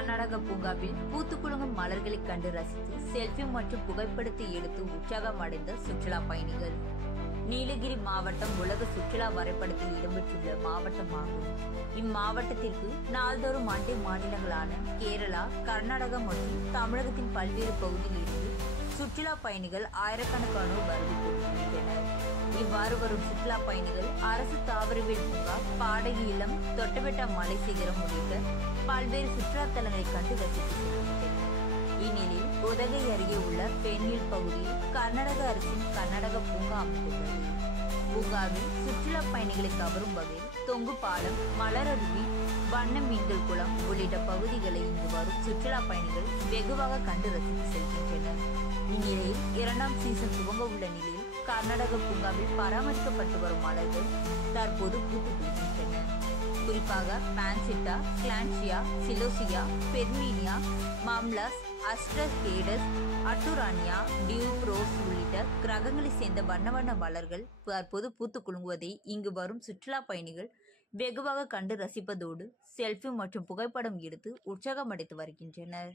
கர்நாடக பூங்காவில் பூத்து குலுங்கும் மலர்களை கண்டு ரசித்து செல்ஃபி மற்றும் புகைப்படத்தை எடுத்து உற்சாகம் அடைந்த சுற்றுலா பயணிகள். நீலகிரி மாவட்டம் உலக சுற்றுலா வரைபடத்தில் இடம்பெற்றுள்ள மாவட்டமாகும். இம்மாவட்டத்திற்கு நாள்தோறும் அண்டை மாநிலங்களான கேரளா, கர்நாடகா மற்றும் தமிழகத்தின் பல்வேறு பகுதியில் இருந்து சுற்றுலா பயணிகள் ஆயிரக்கணக்கானோர் வருகை புரிகின்றனர். இவ்வாறு வரும் சுற்றுலா பயணிகள் அரசு தாவரவியல் பூங்கா, பாடகி இல்லம், தொட்டபெட்டா மலை சிகரம் உள்ளிட்ட பல்வேறு சுற்றுலா தலங்களை கண்டு ரசித்து செல்கின்றனர். இந்நிலையில் உதகை அருகே உள்ள பெண்ணில் பகுதியில் கர்நாடக அரசின் கர்நாடக பூங்கா அமைந்துள்ளது. பூங்காவில் சுற்றுலா பயணிகளை கவரும் வகையில் தொங்கு பாலம், மலரருவி, வண்ண மீன்கள் குளம் உள்ளிட்ட பகுதிகளை இங்கு வரும் சுற்றுலா பயணிகள் வெகுவாக கண்டு ரசித்து செல்கின்றனர். இந்நிலையில் 2ஆம் சீசன் துவங்க உள்ள நிலையில் கர்நாடக பூங்காவில் பராமரிக்கப்பட்டு வரும் மலர்கள் தற்போது பூத்து குலுங்குகின்றன. குறிப்பாக பான்சிட்டா, கிளான்சியா, சிலோசியா, பெர்மீனியா, மாம்லஸ், அஸ்ட்ரகேடஸ், அட்டுரானியா, டியூப் ரோஸ் உள்ளிட்ட கிரகங்களை சேர்ந்த வண்ண வண்ண மலர்கள் தற்போது பூத்து குலுங்குவதை இங்கு வரும் சுற்றுலா பயணிகள் வெகுவாக கண்டு ரசிப்பதோடு செல்ஃபி மற்றும் புகைப்படம் எடுத்து உற்சாகமடைத்து வருகின்றனர்.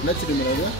என்ன செடி மேடம்?